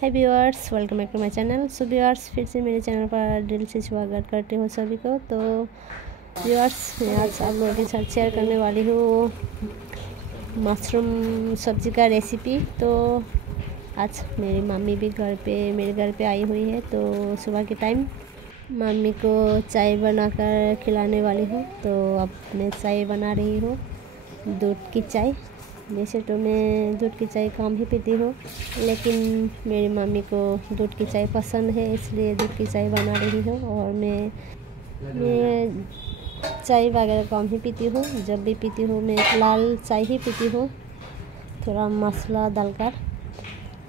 Hi viewers, welcome back to my channel. So viewers, फिर से मेरे चैनल पर दिल से स्वागत करती हूँ सभी को। तो व्यूअर्स, मैं आज आप लोगों के साथ शेयर करने वाली हूँ मशरूम सब्ज़ी का रेसिपी। तो आज मेरी मम्मी भी मेरे घर पे आई हुई है। तो सुबह के टाइम मम्मी को चाय बनाकर खिलाने वाली हूँ। तो अब मैं चाय बना रही हूँ, दूध की चाय। वैसे तो मैं दूध की चाय कम ही पीती हूँ, लेकिन मेरी मम्मी को दूध की चाय पसंद है, इसलिए दूध की चाय बना रही हूँ। और मैं चाय वगैरह कम ही पीती हूँ। जब भी पीती हूँ मैं लाल चाय ही पीती हूँ, थोड़ा मसाला डालकर।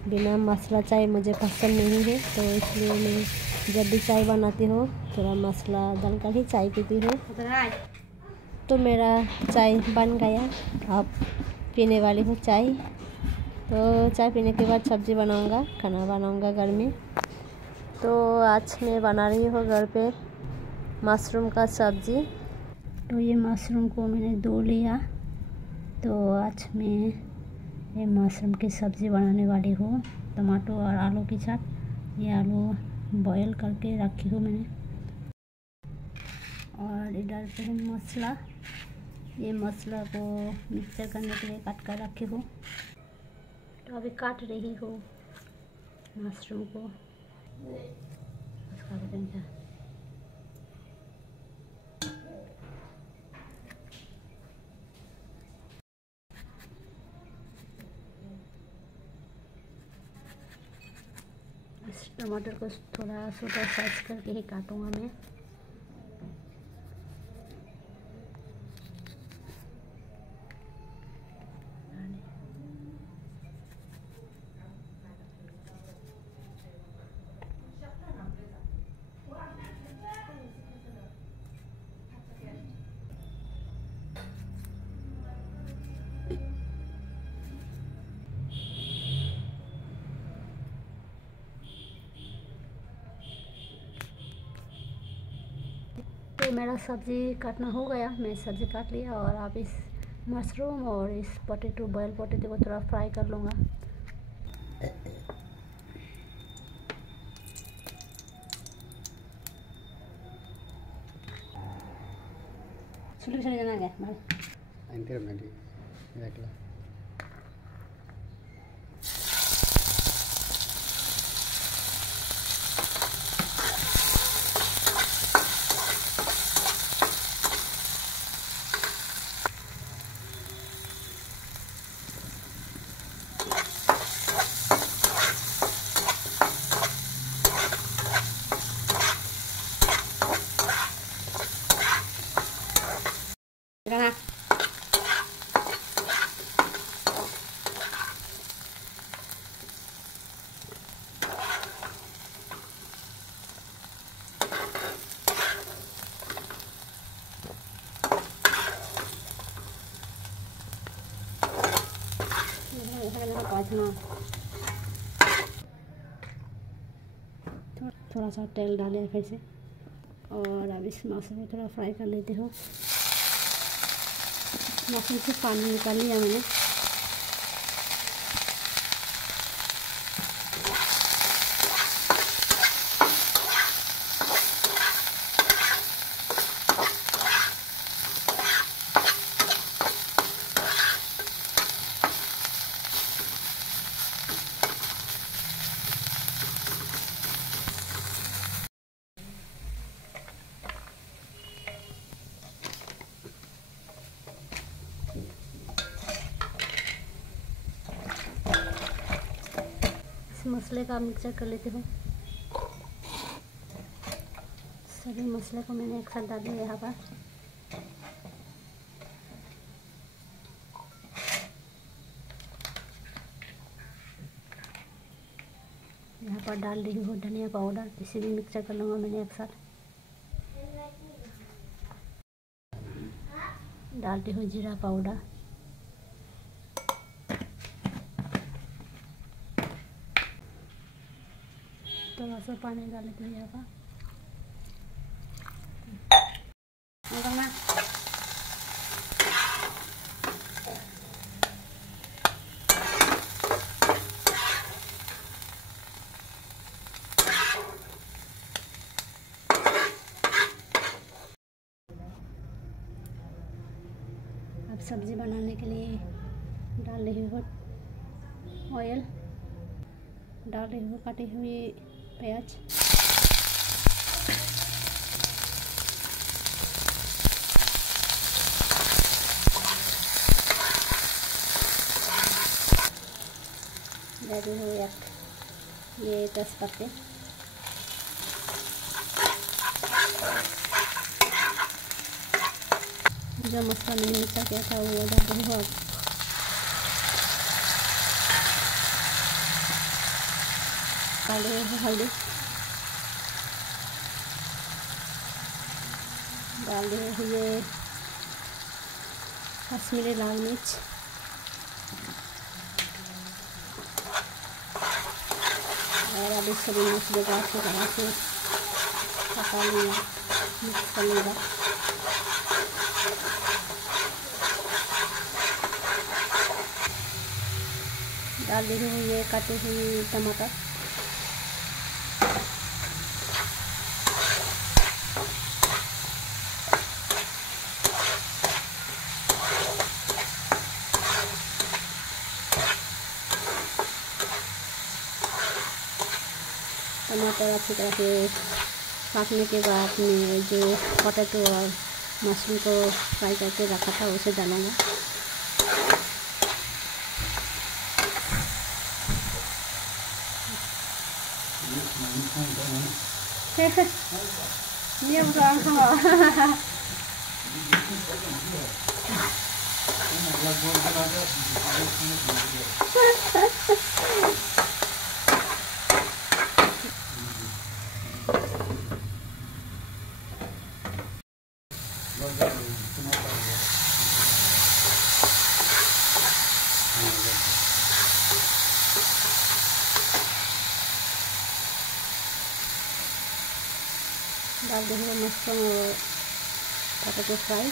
बिना मसाला चाय मुझे पसंद नहीं है, तो इसलिए मैं जब भी चाय बनाती हूँ थोड़ा मसाला डालकर ही चाय पीती हूँ। तो मेरा चाय बन गया, अब पीने वाली हूँ चाय। तो चाय पीने के बाद सब्ज़ी बनाऊँगा, खाना बनाऊँगा घर में। तो आज मैं बना रही हूँ घर पे मशरूम का सब्ज़ी। तो ये मशरूम को मैंने धो लिया। तो आज मैं ये मशरूम की सब्ज़ी बनाने वाली हूँ टमाटो और आलू के साथ। ये आलू बॉयल करके रखी हूँ मैंने। और इधर पे मसाला, ये मसाला को मिक्सर करने के लिए काट कर रखी हूँ। तो अभी काट रही हूँ मशरूम को। इस टमाटर को थोड़ा छोटा साइज करके ही काटूँगा मैं। तो मेरा सब्ज़ी काटना हो गया, मैं सब्ज़ी काट लिया। और अब इस मशरूम और इस पोटैटो, बॉयल पोटैटो को थोड़ा फ्राई कर लूँगा। सुली चले जाना गया Gana. थोड़ा सा तेल डाले फिर से। और अब इस मशरूम को थोड़ा फ्राई कर लेते हो। मशरूम से पानी निकाल लिया मैंने। मसाले का मिक्सर कर लेती हूँ। सभी मसाले को मैंने एक साथ डाल दिया यहाँ पर। यहाँ पर डाल रही हूँ धनिया पाउडर, इसे भी मिक्सर कर लूँगा मैंने एक साथ। डालती हूँ जीरा पाउडर। थोड़ा सा पानी डाल लेते हैं यहाँ पर। सब्ज़ी बनाने के लिए डाल रही हूँ ऑयल, डाल रही हूँ कटी हुई प्याज, डाल रही हूँ ये तेजपत्ते, जो मसाला मैंने मिक्स किया था वो डाल रही हूँ। डाल रही हूँ हल्दी, डाल रही हूँ ये कश्मीरी लाल मिर्च, और अभी सभी मसाले को अच्छी तरह से पका लिया, मिक्स कर लिया। डाल रही हूँ ये काटी हुई टमाटर, टमाटर अच्छी तरह से पकने के बाद मैं जो पोटैटो और मशरूम को फ्राई करके रखा था उसे डालूँगा। ये डाल देंगे मशरूम और पोटैटो फ्राई।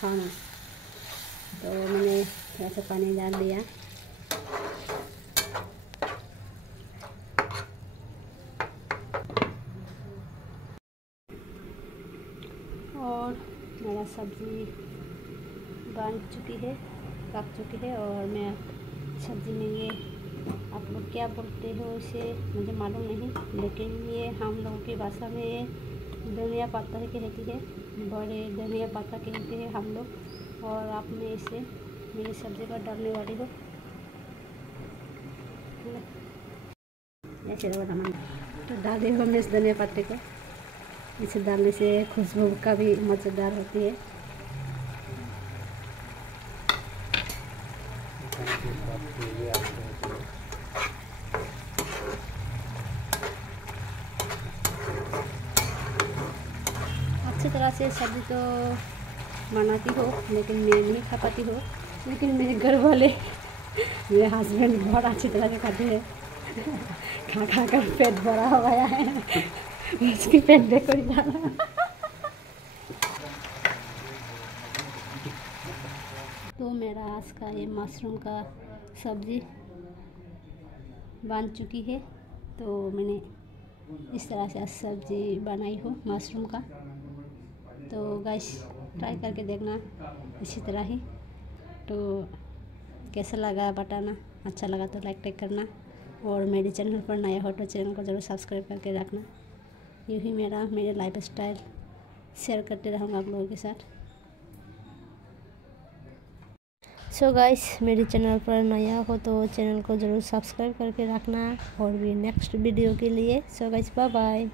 खाना तो मैंने थोड़ा सा पानी डाल दिया, और मेरा सब्ज़ी बन चुकी है, पक चुकी है। और मैं सब्ज़ी में ये आप लोग क्या बोलते हो इसे मुझे मालूम नहीं, लेकिन ये हम लोगों की भाषा में ये धनिया पत्ता ही कहती है, बड़े धनिया पत्ता कहते हैं हम लोग। और आप में इसे मेरी सब्ज़ी पर डालने वाली हो ऐसे तो डाल दी हमने इस धनिया पत्ते को। इसे डालने से खुशबू का भी मज़ेदार होती है। अच्छी तरह से सब्ज़ी तो बनाती हो, लेकिन मैं नहीं खा पाती हो, लेकिन मेरे घर वाले मेरे हस्बैंड बहुत अच्छी तरह से खाते हैं। खा खा कर पेट भरा हो गया है, उसकी पेट देखो जाना। तो मेरा आज का ये मशरूम का सब्ज़ी बन चुकी है। तो मैंने इस तरह से सब्ज़ी बनाई हो मशरूम का। तो गाइस ट्राई करके देखना इसी तरह ही। तो कैसा लगा बताना, अच्छा लगा तो लाइक करना, और मेरे चैनल पर नया हो तो चैनल को ज़रूर सब्सक्राइब करके रखना। यूँ ही मेरे लाइफ स्टाइल शेयर करते रहूँगा आप लोगों के साथ। सो गाइस मेरे चैनल पर नया हो तो चैनल को ज़रूर सब्सक्राइब करके रखना, और भी नेक्स्ट वीडियो के लिए। So guys bye bye.